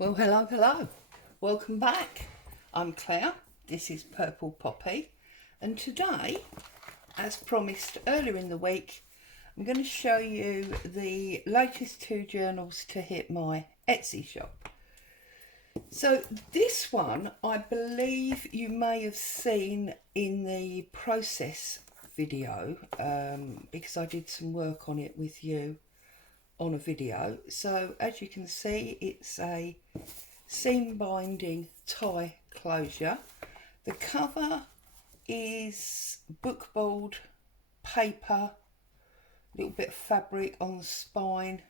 Well, hello. Welcome back. I'm Claire. This is Purple Poppy. And today, as promised earlier in the week, I'm going to show you the latest two journals to hit my Etsy shop. So this one, I believe you may have seen in the process video because I did some work on it with you on a video. So as you can see, it's a seam binding tie closure. The cover is bookboard paper, a little bit of fabric on the spine.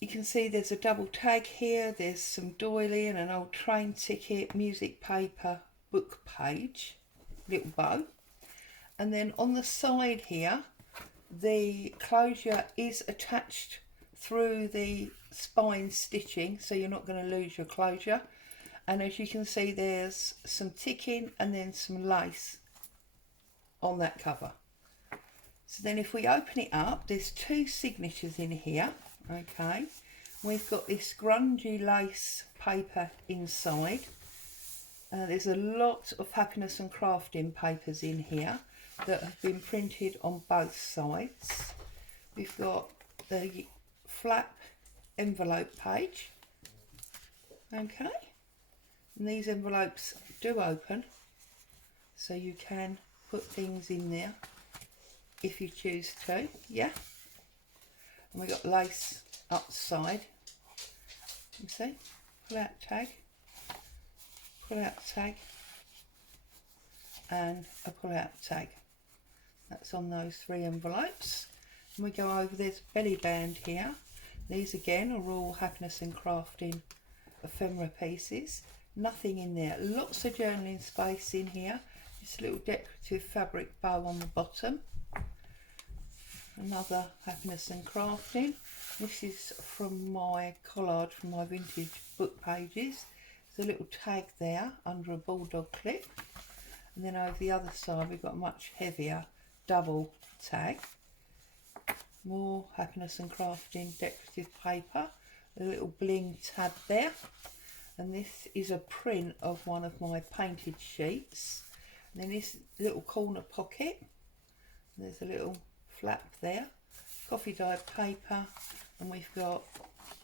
You can see there's a double tag here, there's some doily and an old train ticket, music paper, book page, little bow. And then on the side here, the closure is attached through the spine stitching, so you're not going to lose your closure. And as you can see, there's some ticking and then some lace on that cover. So then if we open it up, there's two signatures in here. Okay, we've got this grungy lace paper inside. There's a lot of happiness and crafting papers in here that have been printed on both sides. We've got the flap envelope page. Okay, and these envelopes do open, so you can put things in there if you choose to. Yeah, and we've got lace outside. You see, pull out tag, pull out tag, and a pull out tag. That's on those three envelopes. And we go over, there's a belly band here. These again are all happiness and crafting ephemera pieces. Nothing in there. Lots of journaling space in here. Just a little decorative fabric bow on the bottom. Another happiness and crafting. This is from my collage from my vintage book pages. There's a little tag there under a bulldog clip. And then over the other side we've got a much heavier double tag. More happiness and crafting decorative paper. A little bling tab there. And this is a print of one of my painted sheets. And then this little corner pocket. There's a little flap there. Coffee dyed paper. And we've got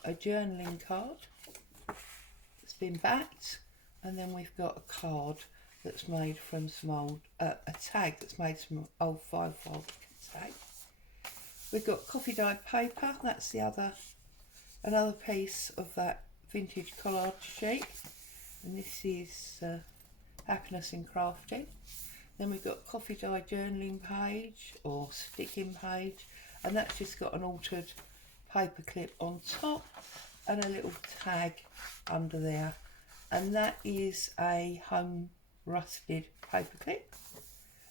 a journaling card that's been backed. And then we've got a card that's made from some old, a tag that's made from old 5-fold tag. We've got coffee dyed paper, that's the another piece of that vintage collage sheet. And this is happiness in crafting. Then we've got coffee dyed journaling page or sticking page, and that's just got an altered paper clip on top and a little tag under there. And that is a home rusted paper clip.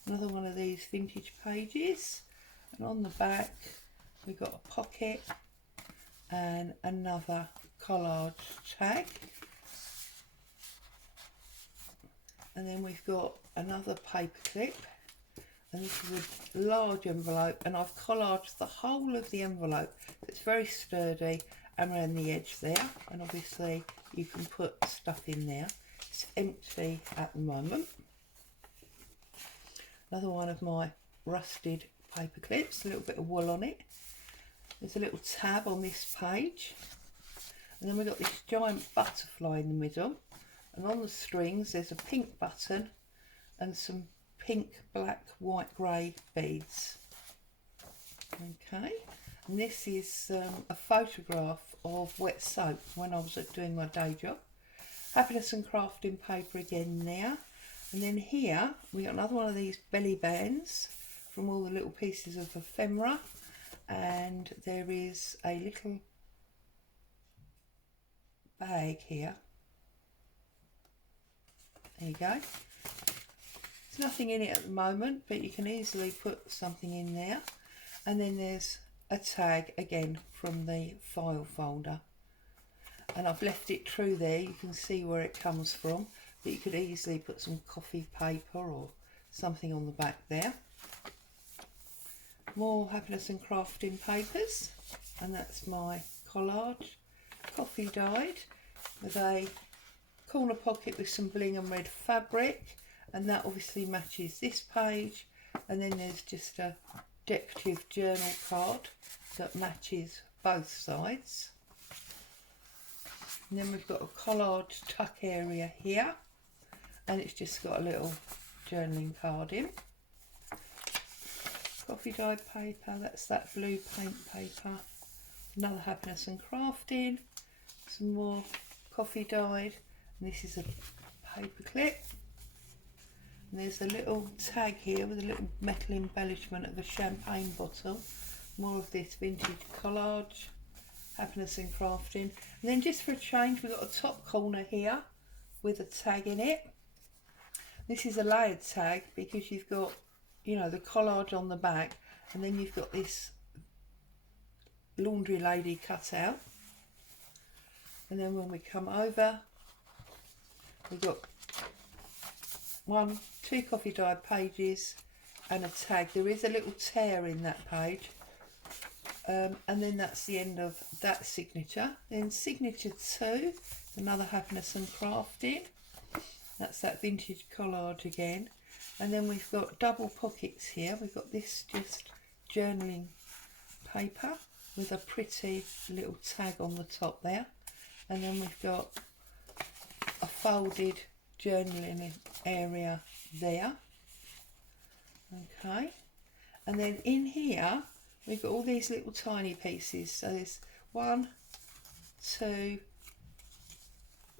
Another one of these vintage pages, and on the back we've got a pocket and another collage tag, and then we've got another paper clip, and this is a large envelope, and I've collaged the whole of the envelope. It's very sturdy and around the edge there, and obviously you can put stuff in there. It's empty at the moment. Another one of my rusted paper clips, a little bit of wool on it. There's a little tab on this page, and then we've got this giant butterfly in the middle, and on the strings there's a pink button and some pink, black, white, grey beads. Okay, and this is a photograph of wet soap when I was doing my day job. Happiness and crafting paper again there. And then here we got another one of these belly bands from all the little pieces of ephemera, and there is a little bag here. There you go. There's nothing in it at the moment, but you can easily put something in there. And then there's a tag again from the file folder, and I've left it true there. You can see where it comes from, but you could easily put some coffee paper or something on the back there. More happiness and crafting papers, and that's my collage. coffee dyed with a corner pocket with some bling and red fabric, and that obviously matches this page. And then there's just a decorative journal card that matches both sides. And then we've got a collard tuck area here, and it's just got a little journaling card in. Coffee dyed paper, that's that blue paint paper. Another Happiness and Crafting, some more coffee dyed, and this is a paper clip. And there's a little tag here with a little metal embellishment of a champagne bottle. More of this vintage collage, Happiness and Crafting. And then just for a change, we've got a top corner here with a tag in it. This is a layered tag because you've got, you know, the collage on the back, and then you've got this laundry lady cut out. And then when we come over, we've got 2 coffee dyed pages and a tag. There is a little tear in that page, and then that's the end of that signature. Then signature 2, another Happiness and Crafting, that's that vintage collage again. And then we've got double pockets here. We've got this just journaling paper with a pretty little tag on the top there, and then we've got a folded journaling area there. Okay, and then in here we've got all these little tiny pieces. So there's 1, 2,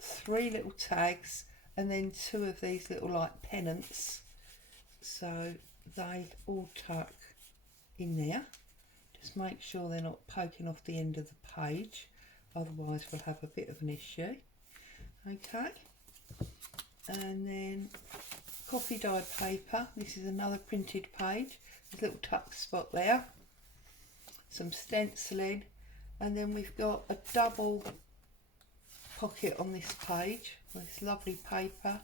3 little tags, and then 2 of these little like pennants. So they all tuck in there. Just make sure they're not poking off the end of the page, otherwise we'll have a bit of an issue. Okay, and then coffee dyed paper. This is another printed page. There's a little tuck spot there. Some stenciling, and then we've got a double pocket on this page with this lovely paper.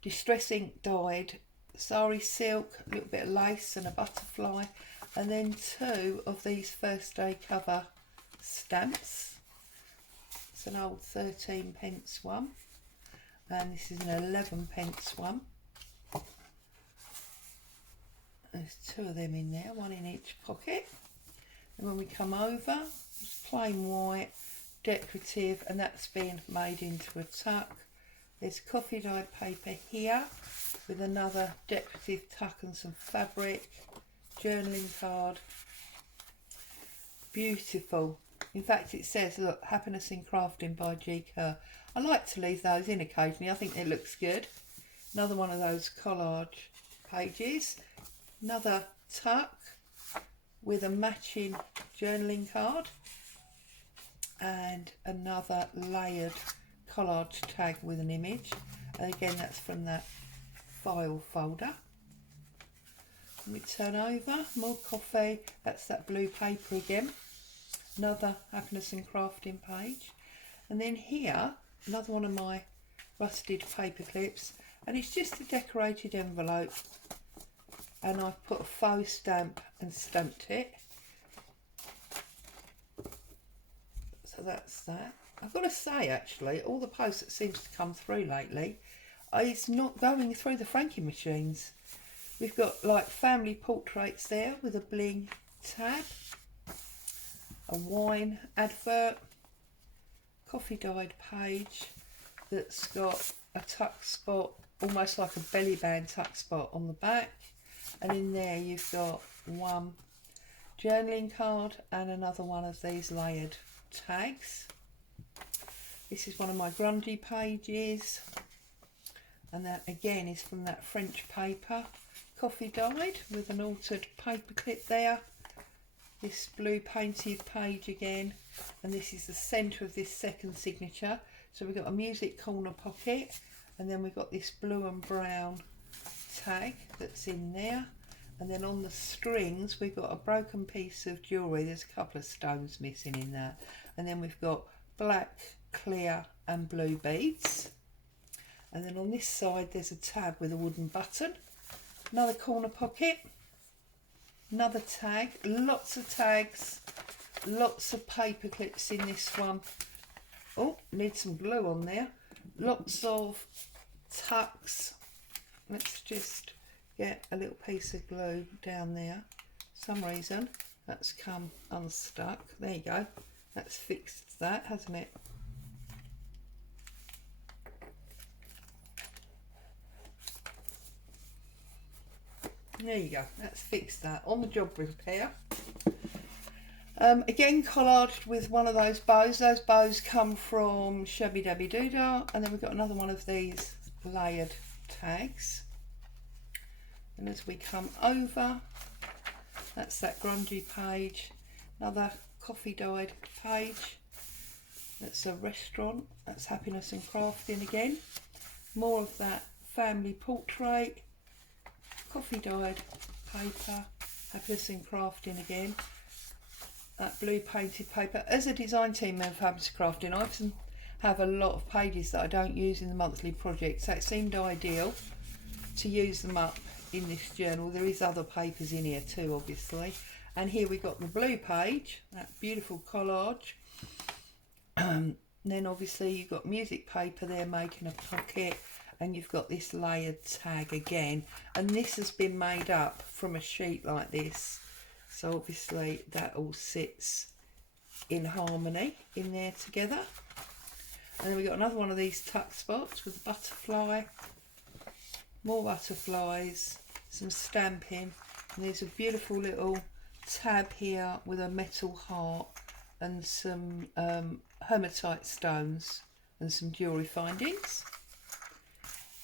Distress ink dyed sari silk, a little bit of lace and a butterfly, and then 2 of these first day cover stamps. It's an old 13p one, and this is an 11p one. There's 2 of them in there, 1 in each pocket. And when we come over, it's plain white, decorative, and that's been made into a tuck. There's coffee dyed paper here with another decorative tuck and some fabric, journaling card. Beautiful. In fact, it says, look, Happiness in Crafting by G. Kerr. I like to leave those in occasionally. I think it looks good. Another one of those collage pages. Another tuck with a matching journaling card. And another layered collage tag with an image. And again, that's from that file folder. Let me turn over. More coffee. That's that blue paper again. Another Happiness and Crafting page. And then here, another one of my rusted paper clips, and it's just a decorated envelope, and I've put a faux stamp and stamped it. So that's that. I've got to say, actually, all the posts that seems to come through lately, it's not going through the franking machines. We've got like family portraits there with a bling tab, a wine advert, coffee dyed page that's got a tuck spot, almost like a belly band tuck spot on the back, and in there you've got 1 journaling card and another one of these layered tags. This is one of my grungy pages, and that again is from that French paper, coffee dyed with an altered paper clip there. This blue painted page again, and this is the centre of this second signature. So we've got a music corner pocket, and then we've got this blue and brown tag that's in there, and then on the strings we've got a broken piece of jewellery. There's a couple of stones missing in that, and then we've got black, clear and blue beads, and then on this side there's a tab with a wooden button, another corner pocket, another tag, lots of tags, lots of paper clips in this one. Oh, need some glue on there. Lots of tucks. Let's just get a little piece of glue down there. For some reason that's come unstuck. There you go. That's fixed that, hasn't it? There you go. That's fixed that. On the job repair. Again, collaged with one of those bows. Those bows come from Shabby Dabby Doodah, and then we've got another one of these layered tags. And as we come over, that's that grungy page. Another coffee dyed page. That's a restaurant. That's Happiness and Crafting again. More of that family portrait. Coffee dyed paper. Happiness and Crafting again. That blue painted paper. As a design team of Happiness and Crafting, I often have a lot of pages that I don't use in the monthly project, so it seemed ideal to use them up in this journal. There is other papers in here too, obviously. And here we got the blue page, that beautiful collage. Then obviously you've got music paper there making a pocket, and you've got this layered tag again, and this has been made up from a sheet like this, so obviously that all sits in harmony in there together. And then we've got another one of these tuck spots with a butterfly, more butterflies, some stamping, and there's a beautiful little tab here with a metal heart and some hematite stones and some jewellery findings.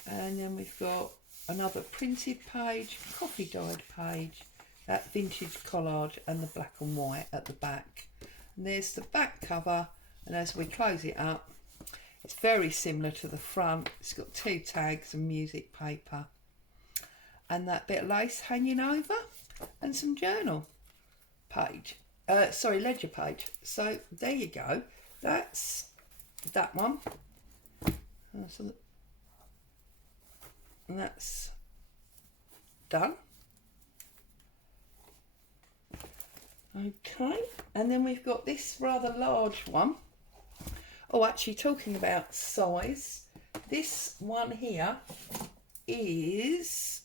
And then we've got another printed page, coffee dyed page, that vintage collage, and the black and white at the back. And there's the back cover, and as we close it up, it's very similar to the front. It's got two tags and music paper, and that bit of lace hanging over, and some journal page, ledger page. So there you go, that's that one. And that's done. Okay, and then we've got this rather large one. Oh, actually, talking about size, this one here is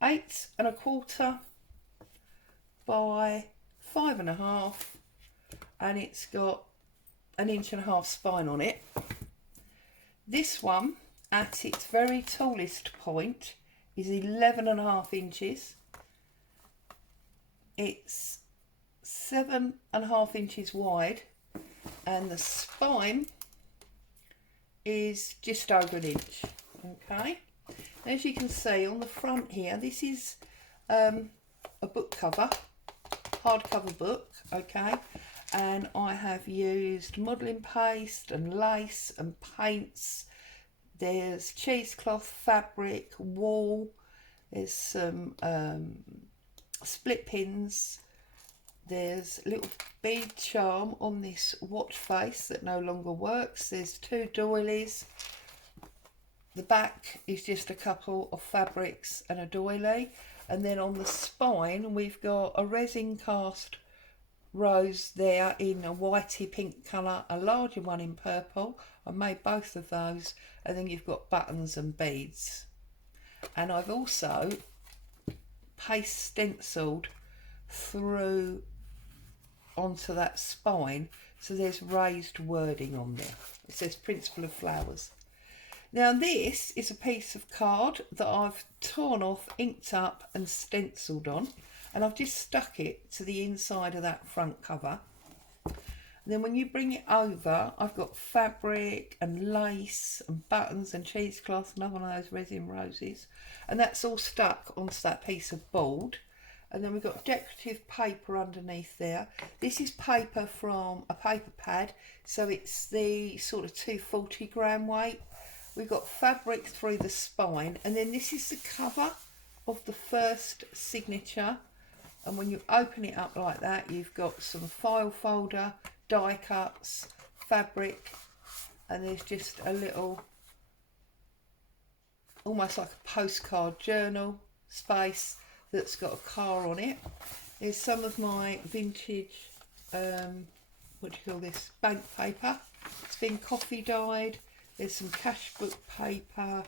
8 1/4 by 5 1/2, and it's got 1.5 inch spine on it. This one, at its very tallest point, is 11 1/2 inches. It's 7 1/2 inches wide, and the spine is just over 1 inch. Okay, as you can see on the front here, this is a book cover, hardcover book. Okay, and I have used modelling paste and lace and paints. There's cheesecloth, fabric, wool, there's some split pins, there's a little bead charm on this watch face that no longer works, there's 2 doilies, the back is just a couple of fabrics and a doily, and then on the spine we've got a resin cast rose there in a whitey pink colour, a larger one in purple. I made both of those, and then you've got buttons and beads. And I've also paste stenciled through onto that spine, so there's raised wording on there. It says Principle of Flowers. Now this is a piece of card that I've torn off, inked up and stenciled on, and I've just stuck it to the inside of that front cover. And then when you bring it over, I've got fabric and lace and buttons and cheesecloth, another one of those resin roses, and that's all stuck onto that piece of board. And then we've got decorative paper underneath there. This is paper from a paper pad, so it's the sort of 240 gram weight. We've got fabric through the spine, and then this is the cover of the first signature. And when you open it up like that, you've got some file folder, die cuts, fabric, and there's just a little, almost like a postcard journal space that's got a car on it. There's some of my vintage, what do you call this, bank paper. It's been coffee dyed. There's some cash book paper.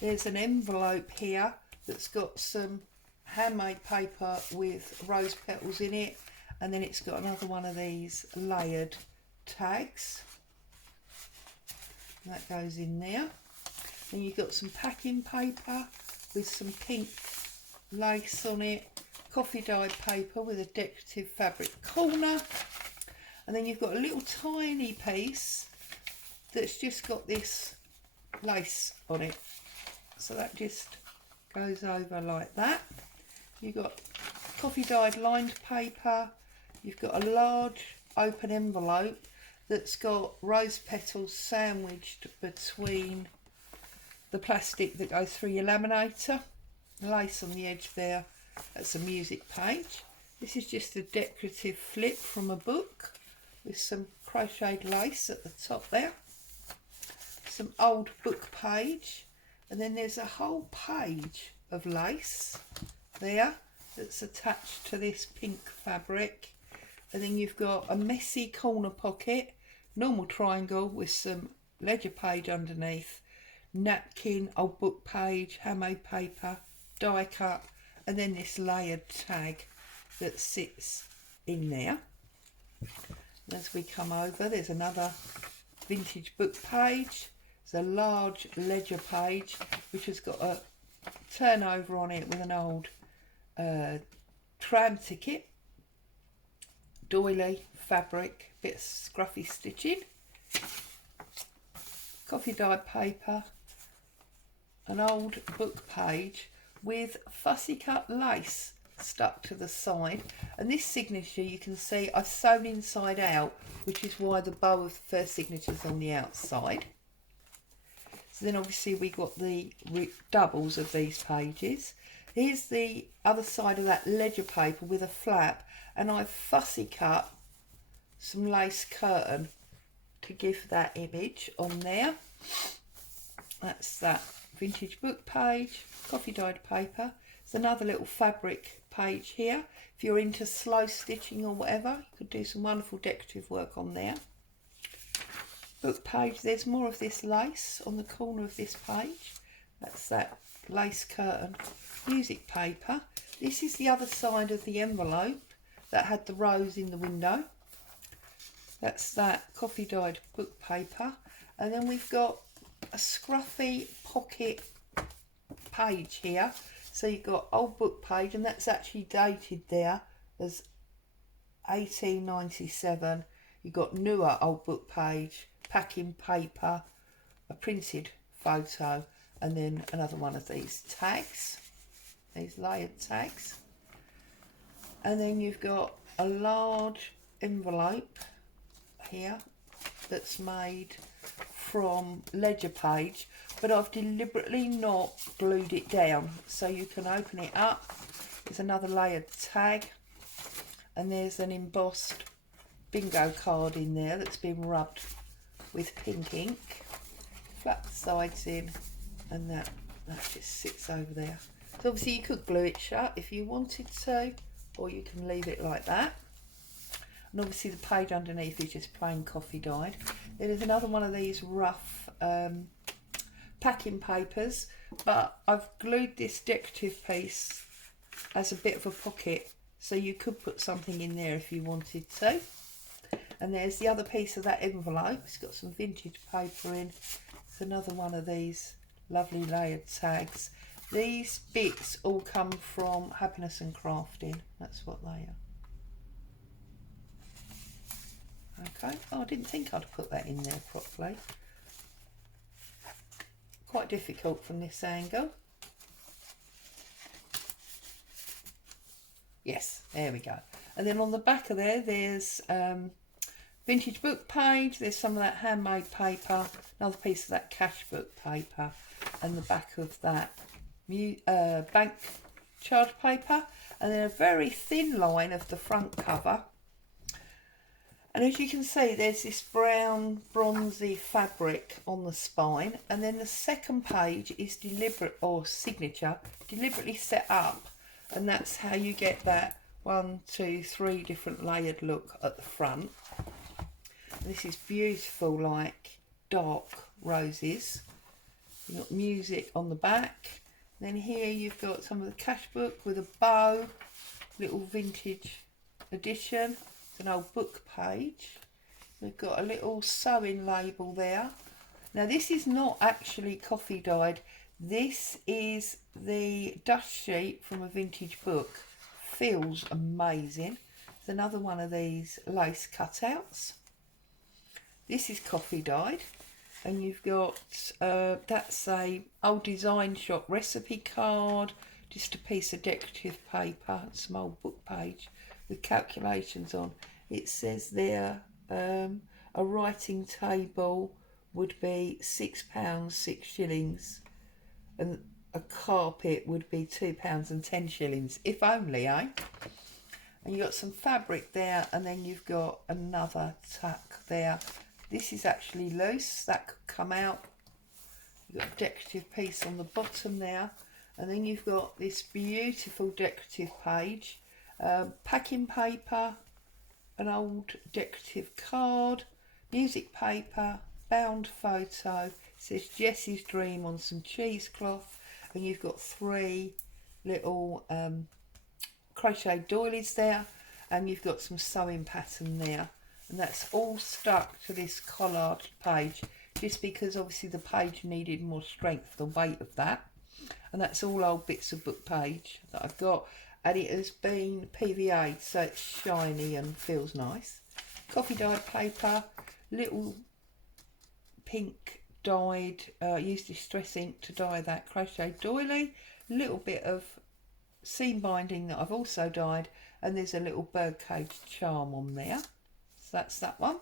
There's an envelope here that's got some handmade paper with rose petals in it, and then it's got another one of these layered tags. And that goes in there. Then you've got some packing paper with some pink lace on it, coffee dyed paper with a decorative fabric corner, and then you've got a little tiny piece that's just got this lace on it, so that just goes over like that. You've got coffee dyed lined paper. You've got a large open envelope that's got rose petals sandwiched between the plastic that goes through your laminator. Lace on the edge there. That's a music page. This is just a decorative flip from a book with some crocheted lace at the top there. Some old book page, and then there's a whole page of lace there that's attached to this pink fabric. And then you've got a messy corner pocket, normal triangle with some ledger page underneath, napkin, old book page, handmade paper, die cut, and then this layered tag that sits in there. As we come over, there's another vintage book page. There's a large ledger page which has got a turnover on it with an old tram ticket, doily, fabric, bit of scruffy stitching, coffee dyed paper, an old book page with fussy cut lace stuck to the side, and this signature you can see I've sewn inside out, which is why the bow of the first signature is on the outside. So then obviously we got the doubles of these pages. Here's the other side of that ledger paper with a flap, and I've fussy cut some lace curtain to give that image on there. That's that vintage book page, coffee dyed paper. There's another little fabric page here. If you're into slow stitching or whatever, you could do some wonderful decorative work on there. Book page, there's more of this lace on the corner of this page. That's that lace curtain. Music paper. This is the other side of the envelope that had the rose in the window. That's that coffee dyed book paper. And then we've got a scruffy pocket page here. So you've got old book page, and that's actually dated there as 1897. You've got newer old book page, packing paper, a printed photo, and then another one of these tags, these layered tags. And then you've got a large envelope here that's made from ledger page, but I've deliberately not glued it down, so you can open it up. There's another layered tag, and there's an embossed bingo card in there that's been rubbed with pink ink. Flap the sides in, and that just sits over there. So obviously you could glue it shut if you wanted to, or you can leave it like that. And obviously the page underneath is just plain coffee dyed. There is another one of these rough packing papers, but I've glued this decorative piece as a bit of a pocket, so you could put something in there if you wanted to. And there's the other piece of that envelope. It's got some vintage paper in. It's another one of these lovely layered tags. These bits all come from Happiness and Crafting. That's what they are. Okay. Oh, I didn't think I'd put that in there properly. Quite difficult from this angle. Yes, there we go. And then on the back of there, there's vintage book page. There's some of that handmade paper, another piece of that cash book paper, and the back of that bank charge paper, and then a very thin line of the front cover. And as you can see, there's this brown bronzy fabric on the spine, and then the second page is deliberately set up, and that's how you get that 1, 2, 3 different layered look at the front. And this is beautiful, like dark roses. You've got music on the back. Then here you've got some of the cash book with a bow, little vintage edition. It's an old book page. We've got a little sewing label there. Now this is not actually coffee dyed. This is the dust sheet from a vintage book. Feels amazing. There's another one of these lace cutouts. This is coffee dyed. And you've got, that's a old design shop recipe card, just a piece of decorative paper, some old book page with calculations on. It says there, a writing table would be £6, 6 shillings, and a carpet would be £2 and 10 shillings, if only, eh? And you've got some fabric there, and then you've got another tuck there. This is actually loose, that could come out. You've got a decorative piece on the bottom there, and then you've got this beautiful decorative page, packing paper, an old decorative card, music paper, bound photo. It says Jessie's Dream on some cheesecloth, and you've got 3 little crochet doilies there, and you've got some sewing pattern there. And that's all stuck to this collard page, just because obviously the page needed more strength, the weight of that. And that's all old bits of book page that I've got, and it has been PVA'd, so it's shiny and feels nice. Coffee dyed paper, little pink dyed, used distress ink to dye that crochet doily, little bit of seam binding that I've also dyed, and there's a little birdcage charm on there. So that's that one.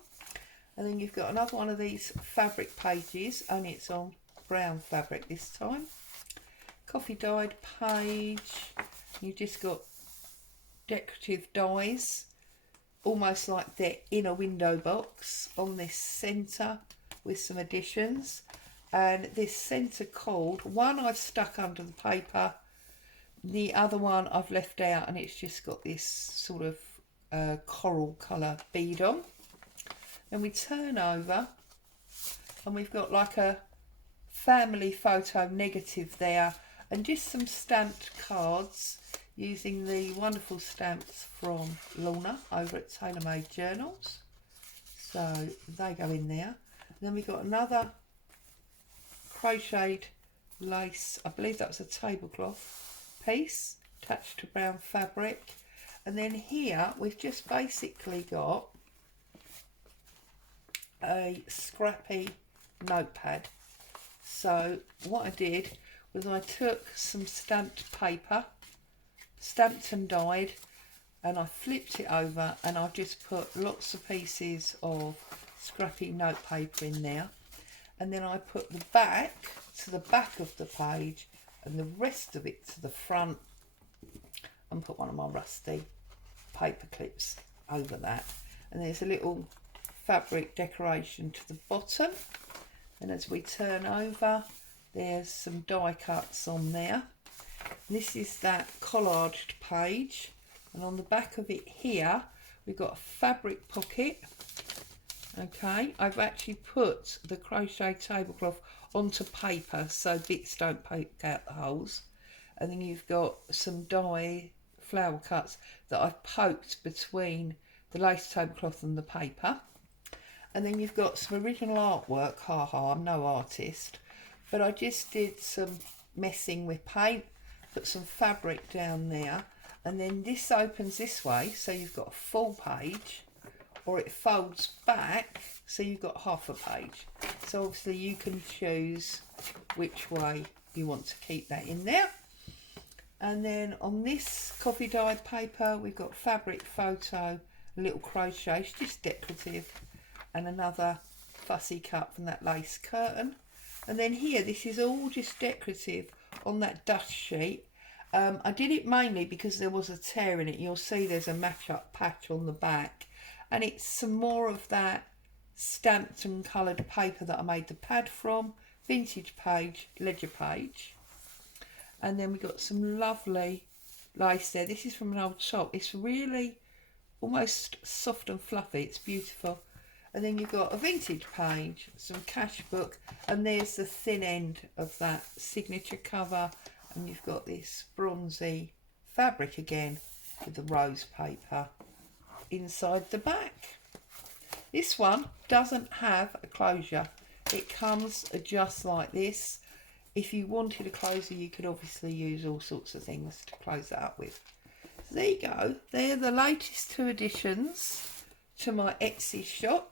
And then you've got another one of these fabric pages, only it's on brown fabric this time. Coffee dyed page. You've just got decorative dies, almost like they're in a window box on this centre with some additions. And this centre cord, one I've stuck under the paper, the other one I've left out, and it's just got this sort of coral colour bead on. Then we turn over and we've got like a family photo negative there, and just some stamped cards using the wonderful stamps from Lorna over at Tailor Made Journals. So they go in there. And then we've got another crocheted lace, I believe that was a tablecloth piece attached to brown fabric. And then here we've just basically got a scrappy notepad. So what I did was I took some stamped paper, stamped and dyed, and I flipped it over, and I've just put lots of pieces of scrappy note paper in there. And then I put the back to the back of the page and the rest of it to the front, and put one of my rusty paper clips over that. And there's a little fabric decoration to the bottom, and as we turn over there's some die cuts on there. This is that collaged page, and on the back of it here we've got a fabric pocket. Okay, I've actually put the crochet tablecloth onto paper so bits don't poke out the holes. And then you've got some die flower cuts that I've poked between the lace tablecloth and the paper. And then you've got some original artwork. I'm no artist, but I just did some messing with paint, put some fabric down there, and then this opens this way, so you've got a full page, or it folds back so you've got half a page. So obviously you can choose which way you want to keep that in there. And then on this coffee dyed paper we've got fabric photo, a little crochet, it's just decorative, and another fussy cut from that lace curtain. And then here, this is all just decorative on that dust sheet. I did it mainly because there was a tear in it. You'll see there's a match-up patch on the back, and it's some more of that stamped and coloured paper that I made the pad from, vintage page, ledger page. And then we got some lovely lace there. This is from an old shop. It's really almost soft and fluffy. It's beautiful. And then you've got a vintage page, some cash book, and there's the thin end of that signature cover. And you've got this bronzy fabric again with the rose paper inside the back. This one doesn't have a closure. It comes just like this. If you wanted a closure, you could obviously use all sorts of things to close that up with. So there you go. They're the latest 2 additions to my Etsy shop.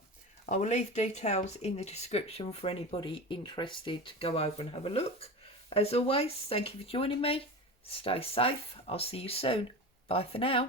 I will leave details in the description for anybody interested to go over and have a look. As always, thank you for joining me. Stay safe. I'll see you soon. Bye for now.